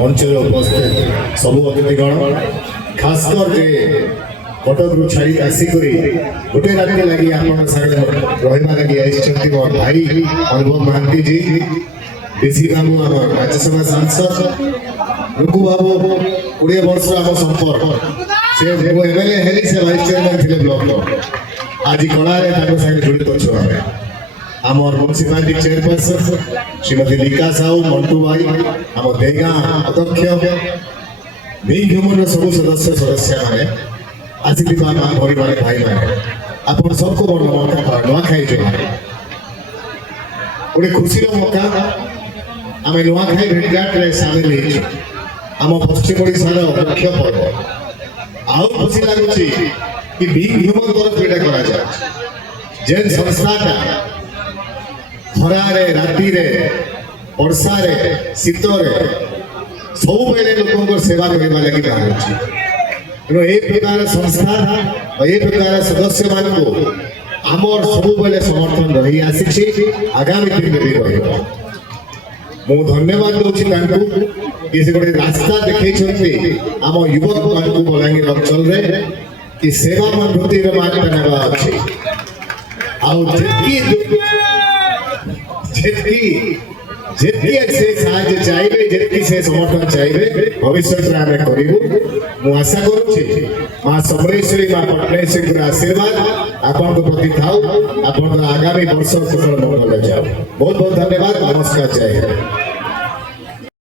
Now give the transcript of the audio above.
मंच उपस्थित सबू अतिथिगण खासकर जे कटक छाड़ी आसिक गोटे रात लगी आप रहा लगी आई मोर भाई अनुभव महांती जी डीसी बाबू आम राज्यसभा सांसद रुकु बाबू 20 वर्ष आम संपर्क से एमएलए हेली से वाइस चेयरमैन थे ब्लॉक आज कला जड़ित अच्छे आमर म्यूनिसिपालिटी चेयरपर्सन श्रीमती लिका साहू मंटू भाई आम देगा अध्यक्ष बिग ह्यूमन सब सदस्य सदस्य मैंने आसिक परिवार भाई मैंने आप सबको बड़ नुआखाई जो गोटे खुशी मौका आम नुआखाई भेटघाट सामिल आम पश्चिम ओडिशार मुख्य पर्व आउ खुशी लगुच कि बिग ह्यूमन तरफ ये करा जेन संस्थाटा खरारे राति वर्षा शीत सब बेले लोक सेवा करने लगी बाहर तेणु ये प्रकार संस्था और ये प्रकार सदस्य मान आमर सब बेले समर्थन रही आसी आगामी दिन में भी रही मु धन्यवाद दूसरी से गोटे रास्ता देखते आम युवक मान बलांगीर अंचल कि सेवा मनोवृत्ति मार्ग नेवा अच्छे जितकी से साहाय्य चाहिए जितकी से समर्थन चाहिए भविष्य में आम करूँ मु आशा करुच्ची माँ समलेश्वरी माँ पट्टनेश्वरी आशीर्वाद आपण प्रति थाउ आप आगामी वर्ष कुशल मंगल जाओ बहुत बहुत धन्यवाद नमस्कार जय हिंद।